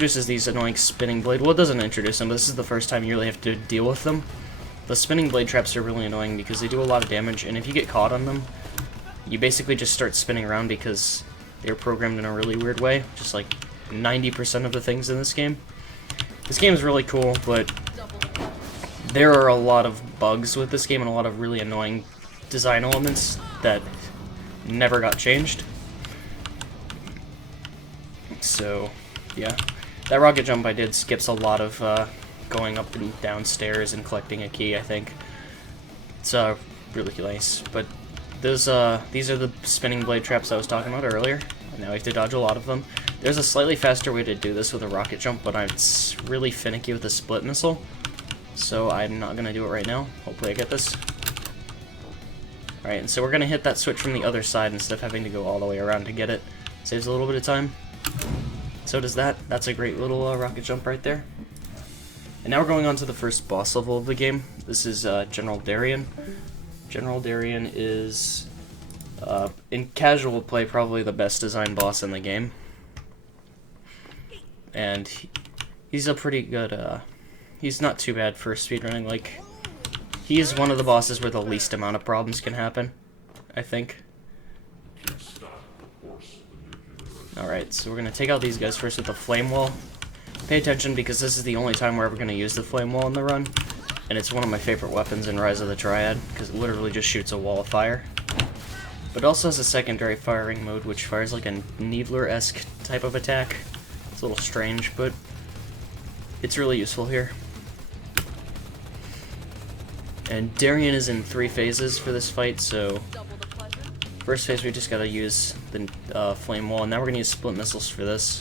introduces these annoying spinning blade. Well, it doesn't introduce them, but this is the first time you really have to deal with them. The spinning blade traps are really annoying because they do a lot of damage, and if you get caught on them, you basically just start spinning around because they're programmed in a really weird way, just like 90% of the things in this game. This game is really cool, but there are a lot of bugs with this game and a lot of really annoying design elements that never got changed. So, yeah. That rocket jump I did skips a lot of going up and down stairs and collecting a key, I think. It's really nice. But those these are the spinning blade traps I was talking about earlier. And now we have to dodge a lot of them. There's a slightly faster way to do this with a rocket jump, but it's really finicky with a split missile. So I'm not going to do it right now. Hopefully I get this. Alright, and so we're going to hit that switch from the other side instead of having to go all the way around to get it. Saves a little bit of time. So does that. That's a great little rocket jump right there. And now we're going on to the first boss level of the game. This is General Darion. General Darion is, in casual play, probably the best designed boss in the game. And he's a pretty good, he's not too bad for speedrunning. Like, he's one of the bosses where the least amount of problems can happen, I think. Alright, so we're going to take out these guys first with the flame wall. Pay attention because this is the only time we're ever going to use the flame wall in the run. And it's one of my favorite weapons in Rise of the Triad, because it literally just shoots a wall of fire. But it also has a secondary firing mode, which fires like a Needler-esque type of attack. It's a little strange, but it's really useful here. And Darion is in 3 phases for this fight, so first phase we just gotta use the flame wall, and now we're gonna use split missiles for this.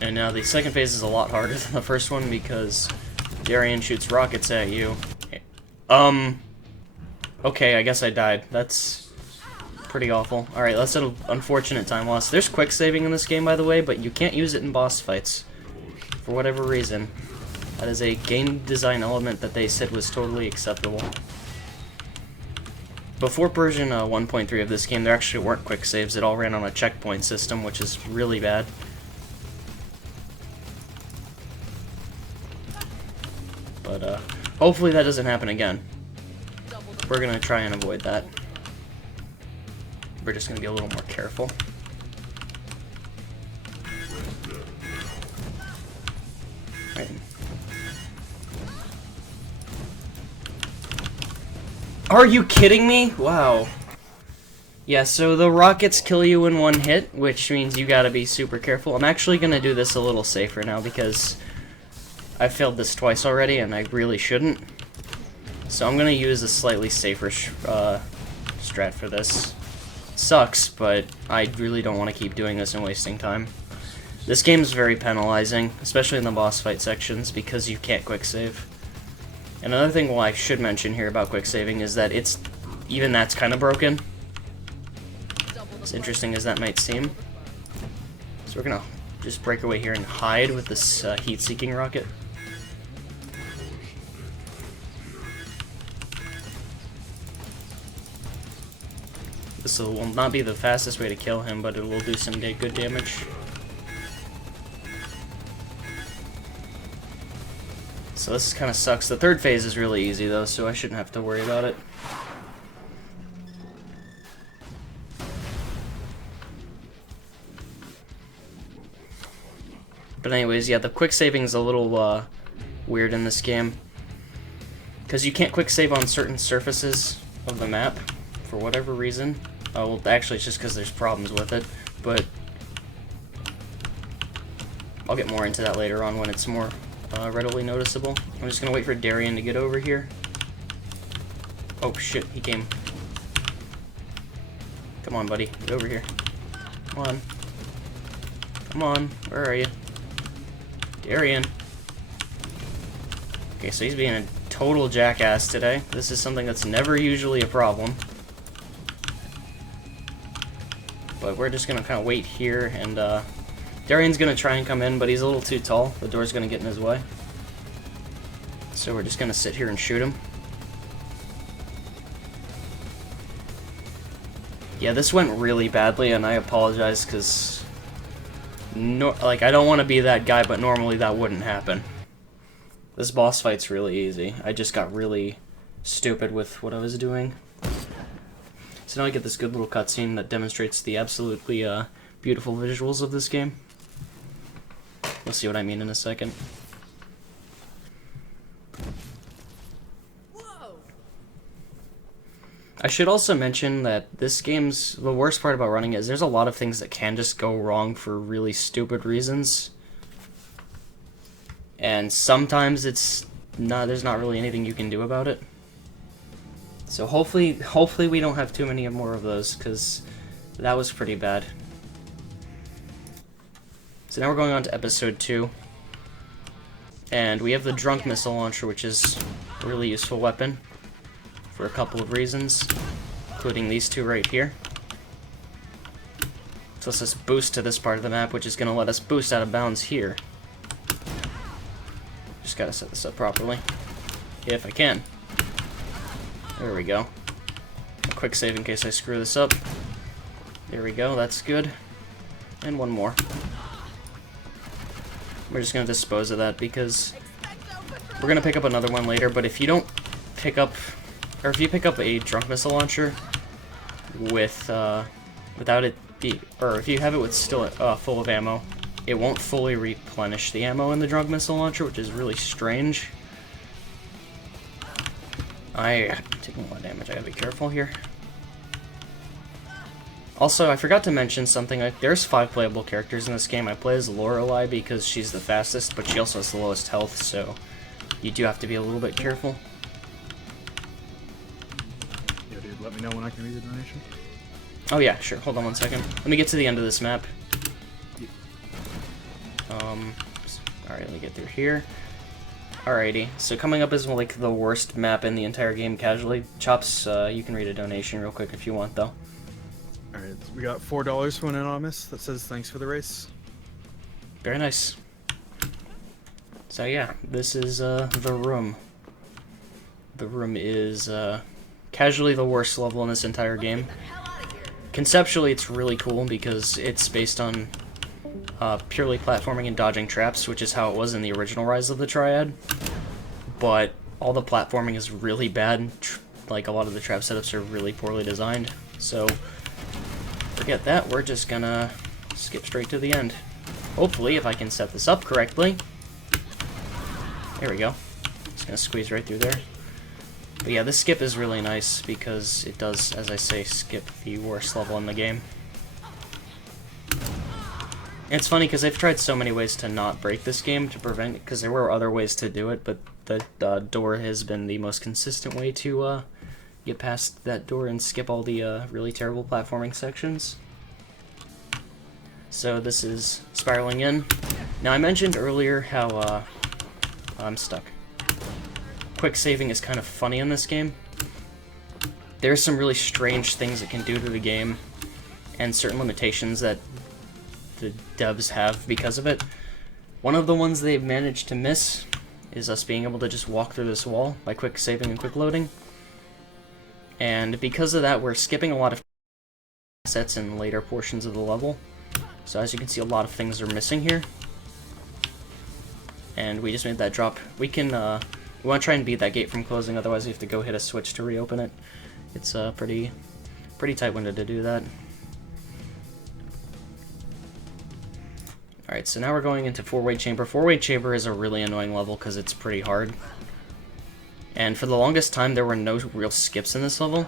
And now the second phase is a lot harder than the first one because Darion shoots rockets at you. Okay, I guess I died. That's pretty awful. Alright, that's an unfortunate time loss. There's quick saving in this game, by the way, but you can't use it in boss fights. For whatever reason. That is a game design element that they said was totally acceptable. Before version 1.3 of this game, there actually weren't quick saves. It all ran on a checkpoint system, which is really bad. But hopefully that doesn't happen again. We're gonna try and avoid that. We're just gonna be a little more careful. Right. Are you kidding me? Wow. Yeah, so the rockets kill you in 1 hit, which means you gotta be super careful. I'm actually gonna do this a little safer now because I failed this twice already, and I really shouldn't. So I'm gonna use a slightly safer strat for this. Sucks, but I really don't want to keep doing this and wasting time. This game is very penalizing, especially in the boss fight sections, because you can't quick save. And another thing I should mention here about quick saving is that even that's kind of broken. As interesting as that might seem. So we're gonna just break away here and hide with this heat-seeking rocket. This will not be the fastest way to kill him, but it will do some good damage. So this kind of sucks. The third phase is really easy though, so I shouldn't have to worry about it. But anyways, yeah, the quick saving is a little weird in this game. Because you can't quick save on certain surfaces of the map, for whatever reason. Well, actually, it's just because there's problems with it, but I'll get more into that later on when it's more readily noticeable. I'm just going to wait for Darion to get over here. Oh, shit, he came. Come on, buddy, get over here. Come on. Come on, where are you? Darion. Okay, so he's being a total jackass today. This is something that's never usually a problem. But we're just gonna kind of wait here, and Darion's gonna try and come in, but he's a little too tall. The door's gonna get in his way. So we're just gonna sit here and shoot him. Yeah, this went really badly, and I apologize, because... like, I don't want to be that guy, but normally that wouldn't happen. This boss fight's really easy. I just got really stupid with what I was doing. So now I get this good little cutscene that demonstrates the absolutely beautiful visuals of this game. You'll see what I mean in a second. I should also mention that this game's... the worst part about running is there's a lot of things that can just go wrong for really stupid reasons. And sometimes it's not... there's not really anything you can do about it. So hopefully we don't have too many more of those, because that was pretty bad. So now we're going on to episode 2. And we have the drunk missile launcher, which is a really useful weapon for a couple of reasons, including these two right here. So let's just boost to this part of the map, which is going to let us boost out of bounds here. Just gotta set this up properly, if I can. There we go. A quick save in case I screw this up. There we go, that's good. And one more. We're just going to dispose of that because we're going to pick up another one later, but if you don't pick up... or if you pick up a drunk missile launcher with, without it be... or if you have it with still full of ammo, it won't fully replenish the ammo in the drunk missile launcher, which is really strange. I'm taking a lot of damage, I gotta be careful here. Also, I forgot to mention something, there's 5 playable characters in this game. I play as Lorelei because she's the fastest, but she also has the lowest health, so you do have to be a little bit careful. Yeah, dude, let me know when I can read the donation. Oh yeah, sure, hold on one second. Let me get to the end of this map. Alright, let me get through here. Alrighty, so coming up is like the worst map in the entire game casually. Chops, you can read a donation real quick if you want, though. Alright, we got $4 from an anonymous that says thanks for the race. Very nice. So yeah, this is the room. The room is casually the worst level in this entire game. Conceptually, it's really cool because it's based on purely platforming and dodging traps, which is how it was in the original Rise of the Triad. But all the platforming is really bad. Like, a lot of the trap setups are really poorly designed. So, forget that. We're just gonna skip straight to the end. Hopefully, if I can set this up correctly. There we go. Just gonna squeeze right through there. But yeah, this skip is really nice because it does, as I say, skip the worst level in the game. And it's funny because they've tried so many ways to not break this game to prevent it, because there were other ways to do it, but the door has been the most consistent way to get past that door and skip all the really terrible platforming sections. So this is spiraling in. Now I mentioned earlier how I'm stuck. Quick saving is kind of funny in this game. There's some really strange things it can do to the game, and certain limitations that the devs have because of it. One of the ones they've managed to miss is us being able to just walk through this wall by quick saving and quick loading. And because of that, we're skipping a lot of assets in later portions of the level. So as you can see, a lot of things are missing here. And we just made that drop. We can, we want to try and beat that gate from closing, otherwise we have to go hit a switch to reopen it. It's a pretty tight window to do that. Alright, so now we're going into four-way chamber. Four-way chamber is a really annoying level because it's pretty hard. And for the longest time, there were no real skips in this level.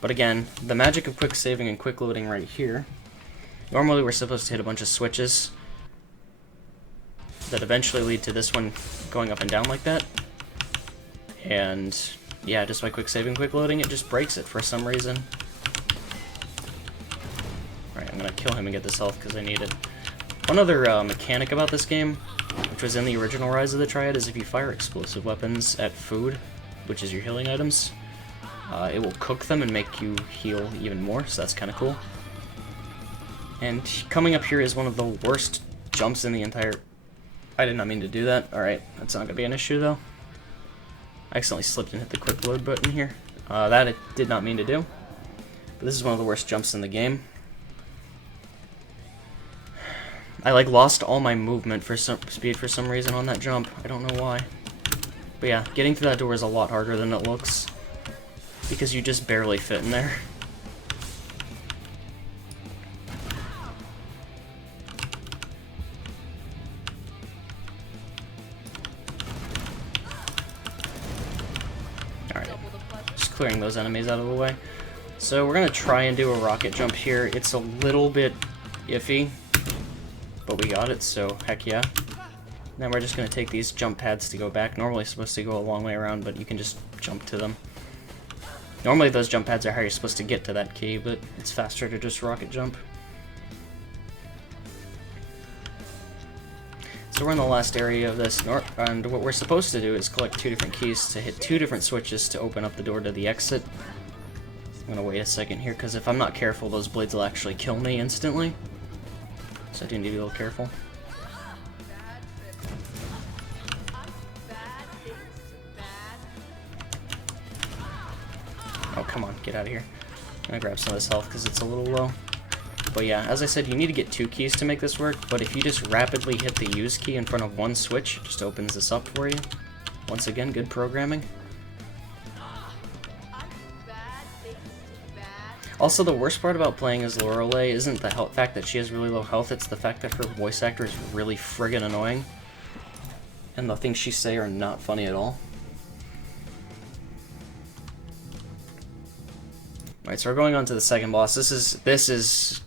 But again, the magic of quick saving and quick loading right here. Normally we're supposed to hit a bunch of switches that eventually lead to this one going up and down like that. And yeah, just by quick saving, quick loading, it just breaks it for some reason. Alright, I'm gonna kill him and get this health because I need it. One other mechanic about this game, which was in the original Rise of the Triad, is if you fire explosive weapons at food, which is your healing items, it will cook them and make you heal even more, so that's kind of cool. And coming up here is one of the worst jumps in the entire... I did not mean to do that. Alright, that's not going to be an issue, though. I accidentally slipped and hit the quick load button here. That I did not mean to do. But This is one of the worst jumps in the game. I like lost all my movement for some speed for some reason on that jump. I don't know why. But yeah, getting through that door is a lot harder than it looks. Because you just barely fit in there. Alright. Just clearing those enemies out of the way. So we're gonna try and do a rocket jump here. It's a little bit iffy. But we got it, so heck yeah. Then we're just going to take these jump pads to go back. Normally it's supposed to go a long way around, but you can just jump to them. Normally those jump pads are how you're supposed to get to that key, but it's faster to just rocket jump. So we're in the last area of this, and what we're supposed to do is collect 2 different keys to hit 2 different switches to open up the door to the exit. I'm going to wait a second here, because if I'm not careful, those blades will actually kill me instantly. So I do need to be a little careful. Oh, come on, get out of here. I'm gonna grab some of this health because it's a little low. But yeah, as I said, you need to get 2 keys to make this work, but if you just rapidly hit the use key in front of one switch, it just opens this up for you. Once again, good programming. Also, the worst part about playing as Lorelei isn't the fact that she has really low health, it's the fact that her voice actor is really friggin' annoying. And the things she say are not funny at all. Alright, so we're going on to the second boss. This is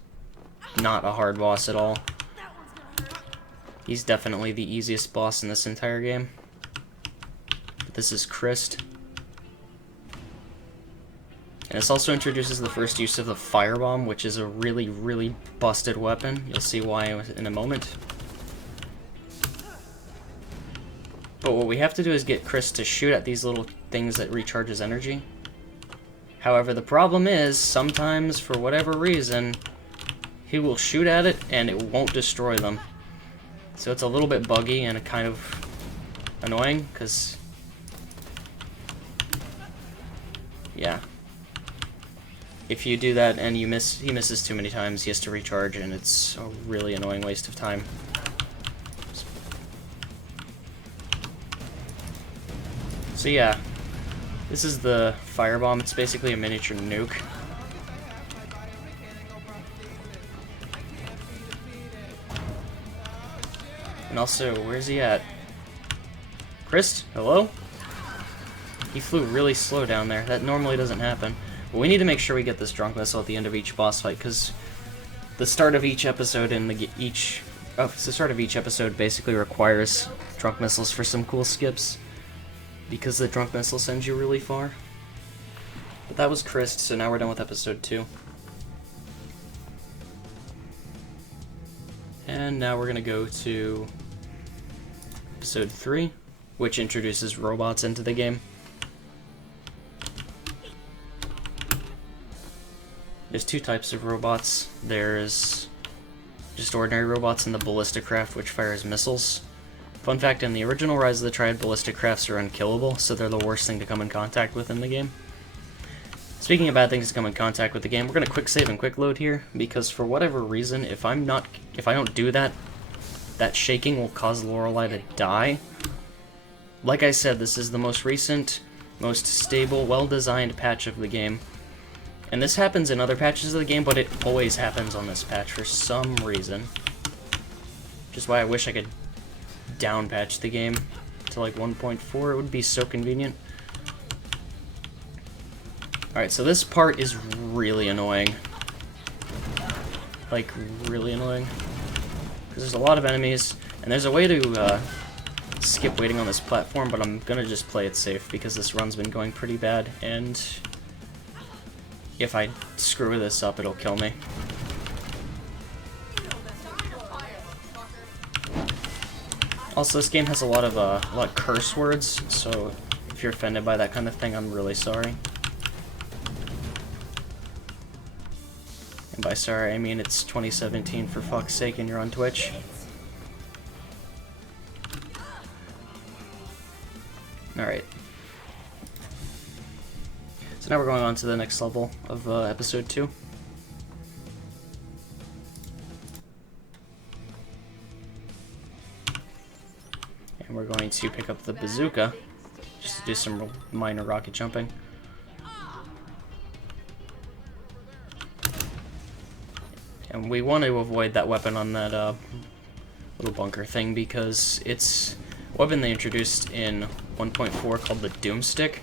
not a hard boss at all. He's definitely the easiest boss in this entire game. But this is Christ. And this also introduces the first use of the firebomb, which is a really, really busted weapon. You'll see why in a moment. But what we have to do is get Chris to shoot at these little things that recharge his energy. However, the problem is, sometimes, for whatever reason, he will shoot at it and it won't destroy them. So it's a little bit buggy and kind of annoying, because... yeah. If you do that and he misses too many times, he has to recharge, and it's a really annoying waste of time. So yeah, this is the firebomb. It's basically a miniature nuke. And also, where's he at? Chris? Hello? He flew really slow down there. That normally doesn't happen. But we need to make sure we get this drunk missile at the end of each boss fight, because the start of each episode basically requires drunk missiles for some cool skips, because the drunk missile sends you really far. But that was Chris, so now we're done with episode 2. And now we're gonna go to episode 3, which introduces robots into the game. There's 2 types of robots. There's just ordinary robots and the ballistic craft, which fires missiles. Fun fact, in the original Rise of the Triad, ballistic crafts are unkillable, so they're the worst thing to come in contact with in the game. Speaking of bad things to come in contact with the game, we're gonna quick save and quick load here, because for whatever reason, if I don't do that, that shaking will cause Lorelei to die. Like I said, this is the most recent, most stable, well-designed patch of the game. And this happens in other patches of the game, but it always happens on this patch for some reason. Which is why I wish I could down patch the game to like 1.4. It would be so convenient. Alright, so this part is really annoying. Like, really annoying. Because there's a lot of enemies, and there's a way to skip waiting on this platform, but I'm gonna just play it safe because this run's been going pretty bad, and if I screw this up, it'll kill me. Also, this game has a lot of curse words, so if you're offended by that kind of thing, I'm really sorry. And by sorry, I mean it's 2017 for fuck's sake, and you're on Twitch. Alright. So So now we're going on to the next level of episode 2. And we're going to pick up the bazooka, just to do some minor rocket jumping. And we want to avoid that weapon on that little bunker thing because it's a weapon they introduced in 1.4 called the Doomstick.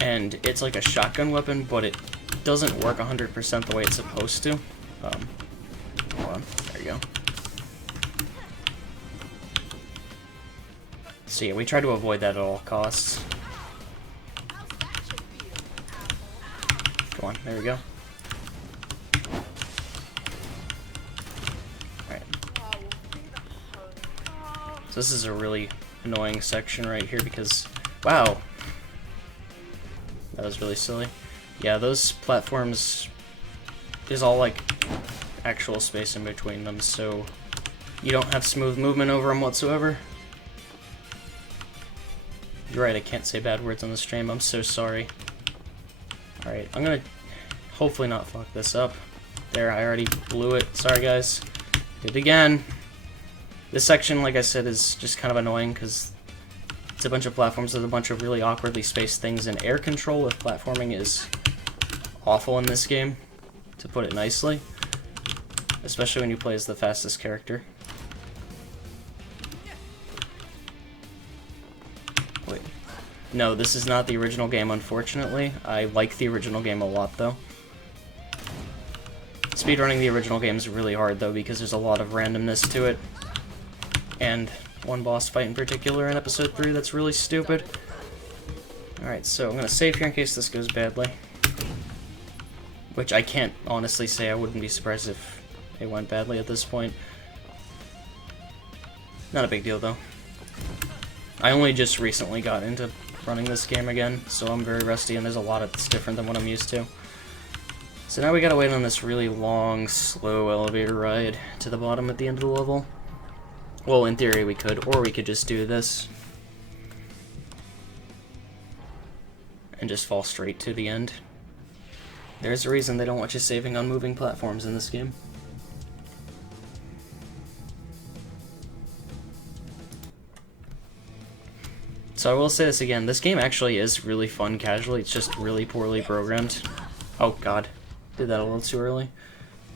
And it's like a shotgun weapon, but it doesn't work 100% the way it's supposed to. Hold on, there you go. So yeah, we try to avoid that at all costs. Come on, there we go. Alright. So this is a really annoying section right here because, wow, that was really silly. Yeah, those platforms is all like actual space in between them, so you don't have smooth movement over them whatsoever. You're right, I can't say bad words on the stream, I'm so sorry. Alright, I'm gonna hopefully not fuck this up. There, I already blew it. Sorry guys. Did it again. This section, like I said, is just kind of annoying because it's a bunch of platforms with a bunch of really awkwardly spaced things, and air control with platforming is awful in this game, to put it nicely. Especially when you play as the fastest character. Wait. No, this is not the original game, unfortunately. I like the original game a lot, though. Speedrunning the original game is really hard, though, because there's a lot of randomness to it. And one boss fight in particular in episode 3 that's really stupid. Alright, so I'm gonna save here in case this goes badly. Which I can't honestly say. I wouldn't be surprised if it went badly at this point. Not a big deal, though. I only just recently got into running this game again, so I'm very rusty, and there's a lot that's different than what I'm used to. So now we gotta wait on this really long, slow elevator ride to the bottom at the end of the level. Well, in theory we could, or we could just do this. And just fall straight to the end. There's a reason they don't want you saving on moving platforms in this game. So I will say this again, this game actually is really fun casually, it's just really poorly programmed. Oh god, did that a little too early.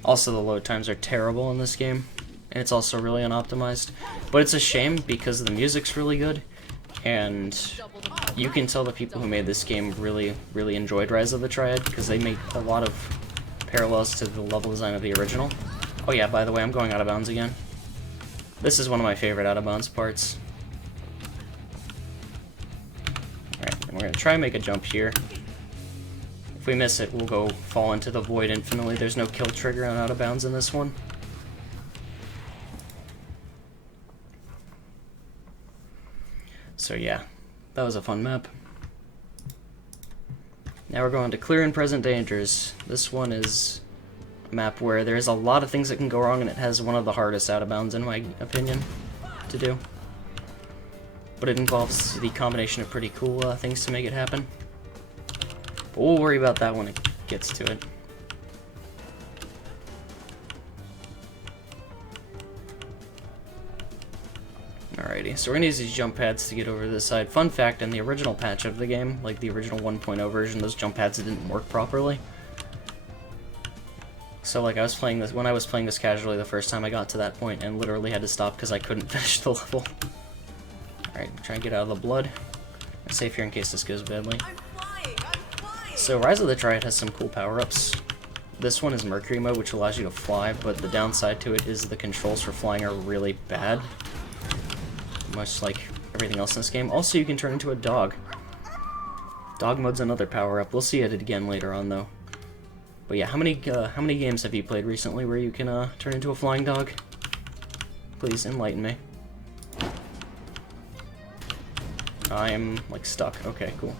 Also the load times are terrible in this game, and it's also really unoptimized. But it's a shame because the music's really good, and you can tell the people who made this game really enjoyed Rise of the Triad, because they made a lot of parallels to the level design of the original. Oh yeah, by the way, I'm going out of bounds again. This is one of my favorite out of bounds parts. Alright, and we're going to try and make a jump here. If we miss it, we'll go fall into the void infinitely. There's no kill trigger on out of bounds in this one. So yeah, that was a fun map. Now we're going to clear and present dangers. This one is a map where there's a lot of things that can go wrong, and it has one of the hardest out of bounds in my opinion to do. But it involves the combination of pretty cool things to make it happen. But we'll worry about that when it gets to it. Alrighty, so we're gonna use these jump pads to get over to this side. Fun fact, in the original patch of the game, like the original 1.0 version, those jump pads didn't work properly. So like when I was playing this casually the first time, I got to that point and literally had to stop because I couldn't finish the level. Alright, try and get out of the blood. I'm safe here in case this goes badly. So Rise of the Triad has some cool power-ups. This one is Mercury mode, which allows you to fly, but the downside to it is the controls for flying are really bad. Much like everything else in this game. Also, you can turn into a dog. Dog mode's another power-up. We'll see it again later on, though. But yeah, how many games have you played recently where you can turn into a flying dog? Please enlighten me. I am like stuck. Okay, cool.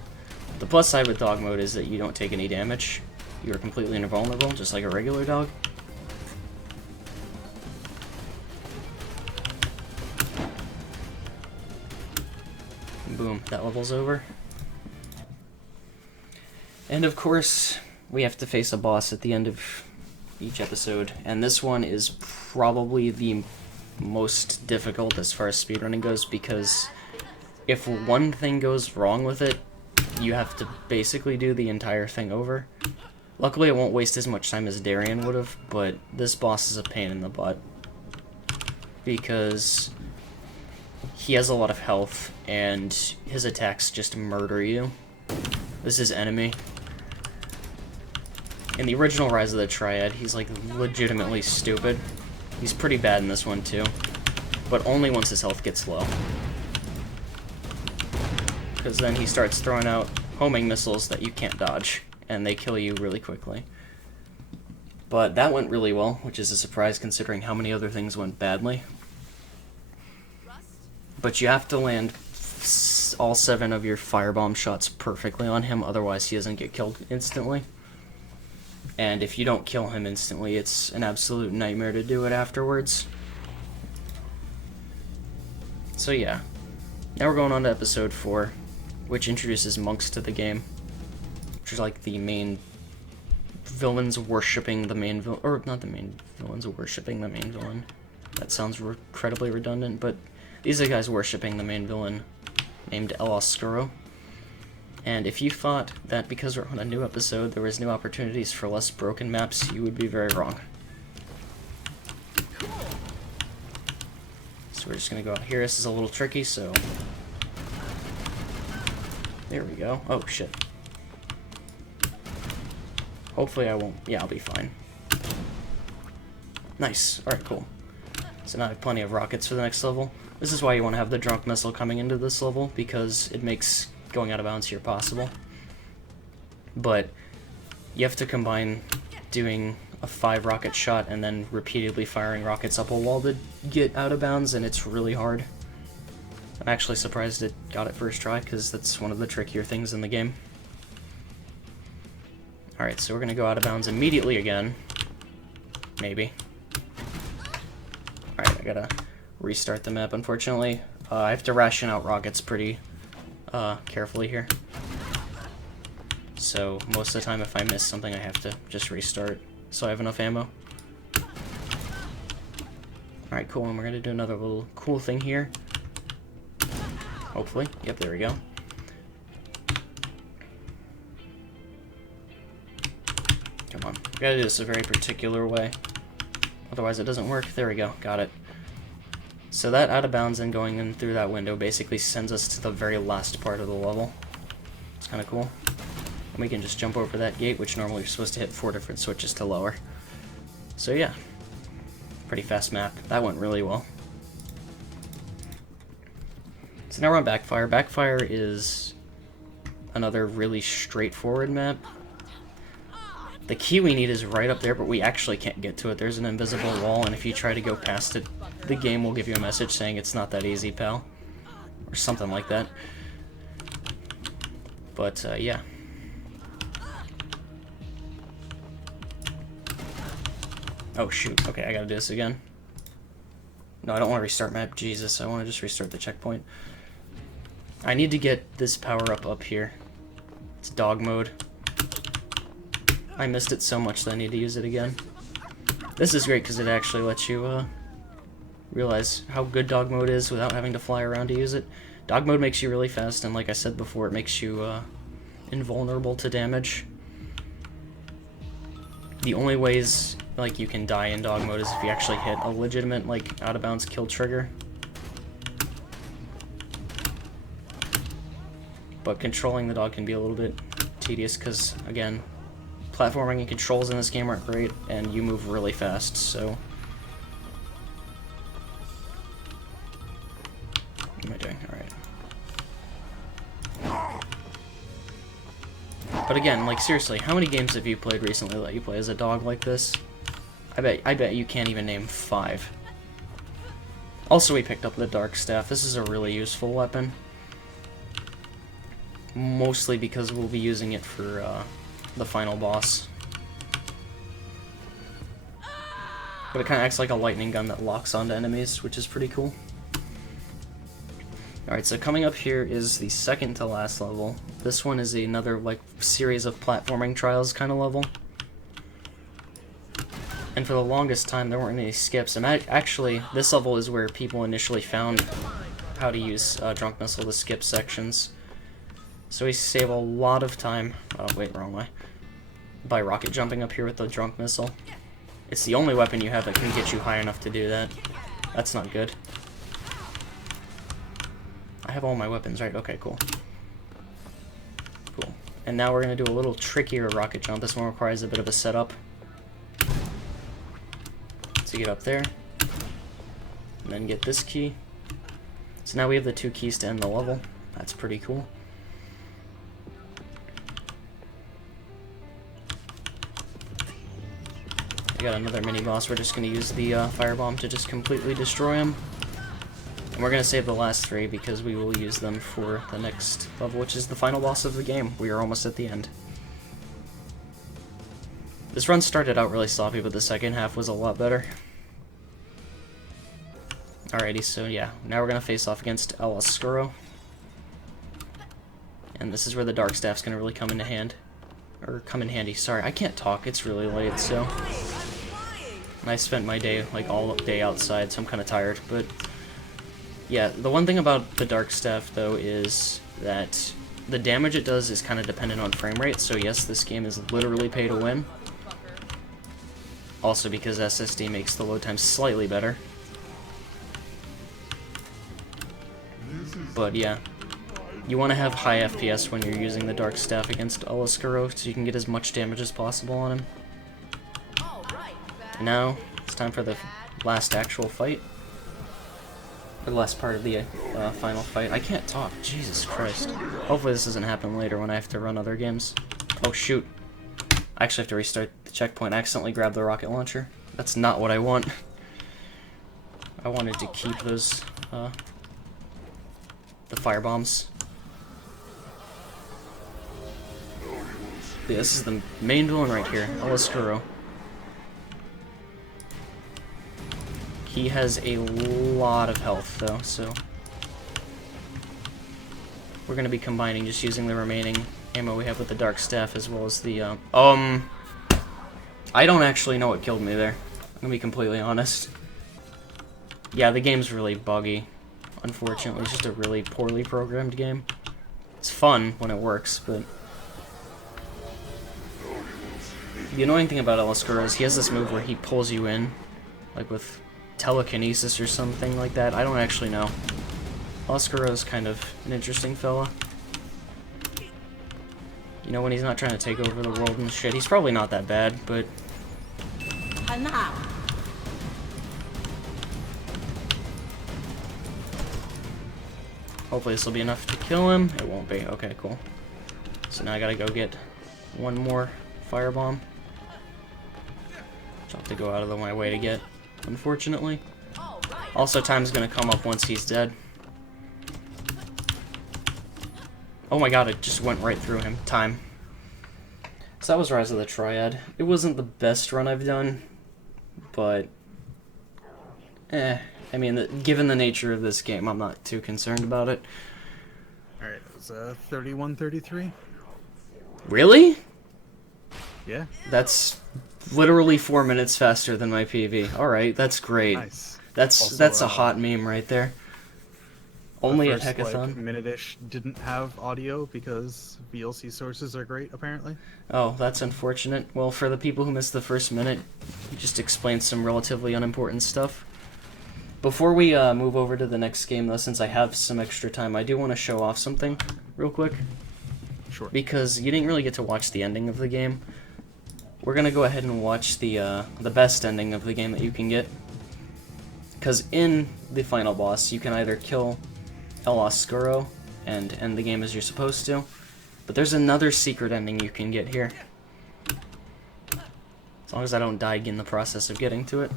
The plus side with dog mode is that you don't take any damage. You are completely invulnerable, just like a regular dog. Boom, that level's over. And of course, we have to face a boss at the end of each episode, and this one is probably the most difficult as far as speedrunning goes, because if one thing goes wrong with it, you have to basically do the entire thing over. Luckily, it won't waste as much time as Darion would have, but this boss is a pain in the butt, because he has a lot of health, and his attacks just murder you. This is enemy. In the original Rise of the Triad, he's like legitimately stupid. He's pretty bad in this one too, but only once his health gets low. Because then he starts throwing out homing missiles that you can't dodge, and they kill you really quickly. But that went really well, which is a surprise considering how many other things went badly. But you have to land all 7 of your firebomb shots perfectly on him, otherwise he doesn't get killed instantly. And if you don't kill him instantly, it's an absolute nightmare to do it afterwards. So yeah, now we're going on to episode 4, which introduces monks to the game, which is like the main villains worshipping the main villain, or not the main villains worshipping the main villain. That sounds incredibly redundant, but these are guys worshipping the main villain named Elos Scuro. And if you thought that because we're on a new episode there was new opportunities for less broken maps, you would be very wrong. So we're just gonna go out here. This is a little tricky, so there we go. Oh shit. Hopefully I won't. Yeah, I'll be fine. Nice. Alright, cool. So now I have plenty of rockets for the next level. This is why you want to have the drunk missile coming into this level, because it makes going out of bounds here possible. But you have to combine doing a 5 rocket shot and then repeatedly firing rockets up a wall to get out of bounds, and it's really hard. I'm actually surprised it got it first try, because that's one of the trickier things in the game. Alright, so we're going to go out of bounds immediately again. Maybe. Alright, I gotta restart the map, unfortunately. I have to ration out rockets pretty carefully here. So most of the time if I miss something I have to just restart so I have enough ammo. Alright, cool, and we're gonna do another little cool thing here. Hopefully. Yep, there we go. Come on. We gotta do this a very particular way. Otherwise it doesn't work. There we go. Got it. So that out of bounds and going in through that window basically sends us to the very last part of the level. It's kind of cool. And we can just jump over that gate, which normally you're supposed to hit 4 different switches to lower. So yeah. Pretty fast map. That went really well. So now we're on Backfire. Backfire is another really straightforward map. The key we need is right up there, but we actually can't get to it. There's an invisible wall, and if you try to go past it, the game will give you a message saying it's not that easy, pal. Or something like that. But, yeah. Oh, shoot. Okay, I gotta do this again. No, I don't want to restart map. Jesus, I want to just restart the checkpoint. I need to get this power-up up here. It's dog mode. I missed it so much that I need to use it again. This is great because it actually lets you realize how good dog mode is without having to fly around to use it. Dog mode makes you really fast, and like I said before, it makes you invulnerable to damage. The only ways like you can die in dog mode is if you actually hit a legitimate like out of bounds kill trigger. But controlling the dog can be a little bit tedious because, again, platforming and controls in this game aren't great, and you move really fast, so... What am I doing? Alright. But again, like, seriously, how many games have you played recently that you play as a dog like this? I bet you can't even name 5. Also, we picked up the Dark Staff. This is a really useful weapon. Mostly because we'll be using it for, the final boss. But it kind of acts like a lightning gun that locks onto enemies, which is pretty cool. Alright, so coming up here is the second to last level. This one is another, like, series of platforming trials kind of level. And for the longest time, there weren't any skips. And actually, this level is where people initially found how to use Drunk Missile to skip sections. So we save a lot of time. Oh, wait, wrong way. By rocket jumping up here with the Drunk Missile. It's the only weapon you have that can get you high enough to do that. That's not good. I have all my weapons, right? Okay, cool. Cool. And now we're going to do a little trickier rocket jump. This one requires a bit of a setup. To get up there. And then get this key. So now we have the 2 keys to end the level. That's pretty cool. We got another mini-boss. We're just going to use the firebomb to just completely destroy him. And we're going to save the last 3 because we will use them for the next level, which is the final boss of the game. We are almost at the end. This run started out really sloppy, but the second half was a lot better. Alrighty, so yeah, now we're going to face off against Elos Scuro. And this is where the Dark Staff's going to really come into hand. Or come in handy, sorry, I can't talk, it's really late, so... And I spent my day, like, all day outside, so I'm kind of tired, but... Yeah, the one thing about the Dark Staff, though, is that the damage it does is kind of dependent on frame rate, so yes, this game is literally pay to win. Also because SSD makes the load time slightly better. But yeah, you want to have high FPS when you're using the Dark Staff against Elos Scuro, so you can get as much damage as possible on him. And now, it's time for the last actual fight. Or the last part of the final fight. I can't talk, Jesus Christ. Hopefully this doesn't happen later when I have to run other games. Oh shoot. I actually have to restart the checkpoint. I accidentally grabbed the rocket launcher. That's not what I want. I wanted to keep those, the firebombs. Yeah, this is the main villain right here, Elos Scuro. He has a lot of health, though, so... We're gonna be combining, just using the remaining ammo we have with the Dark Staff, as well as the, I don't actually know what killed me there. I'm gonna be completely honest. Yeah, the game's really buggy. Unfortunately, it's just a really poorly programmed game. It's fun when it works, but... The annoying thing about Elos Scuro is he has this move where he pulls you in, like with telekinesis or something like that. I don't actually know. Elos Scuro is kind of an interesting fella. You know, when he's not trying to take over the world and shit. He's probably not that bad, but... Hopefully this will be enough to kill him. It won't be. Okay, cool. So now I gotta go get one more firebomb. Which I'll have to go out of my way to get, unfortunately. Also, time's gonna come up once he's dead. Oh my god, it just went right through him. Time. So that was Rise of the Triad. It wasn't the best run I've done, but... I mean, given the nature of this game, I'm not too concerned about it. Alright, it was 31-33. Really? Yeah. That's literally 4 minutes faster than my PV. Alright, that's great. Nice. That's Also, a hot meme right there. Only at the first, Hekathon? like, minute-ish didn't have audio because VLC sources are great, apparently. Oh, that's unfortunate. Well, for the people who missed the first minute, you just explained some relatively unimportant stuff. Before we move over to the next game, though, since I have some extra time, I do want to show off something real quick. Sure. Because you didn't really get to watch the ending of the game. We're going to go ahead and watch the best ending of the game that you can get. Because in the final boss, you can either kill Elos Scuro and end the game as you're supposed to, but there's another secret ending you can get here. As long as I don't die in the process of getting to it.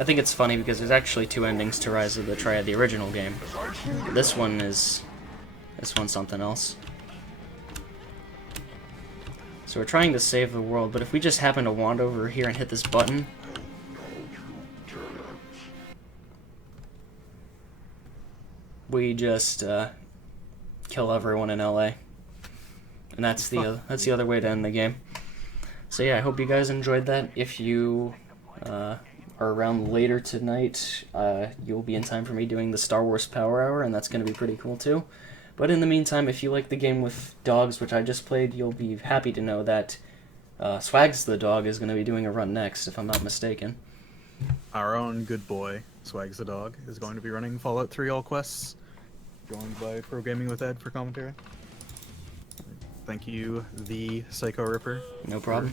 I think it's funny because there's actually 2 endings to Rise of the Triad, the original game. This one's something else. So we're trying to save the world, but if we just happen to wander over here and hit this button... we just kill everyone in LA, and that's the other way to end the game. So yeah, I hope you guys enjoyed that. If you are around later tonight, you'll be in time for me doing the Star Wars Power Hour, and that's going to be pretty cool too. But in the meantime, if you like the game with dogs, which I just played, you'll be happy to know that Swags the dog is going to be doing a run next, if I'm not mistaken. Our own good boy, Swags the dog, is going to be running Fallout 3 all quests, joined by Pro Gaming with Ed for commentary. Thank you, the Psychoripper. No problem.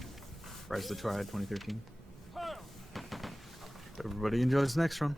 Rise of the Triad 2013. Everybody enjoys the next run.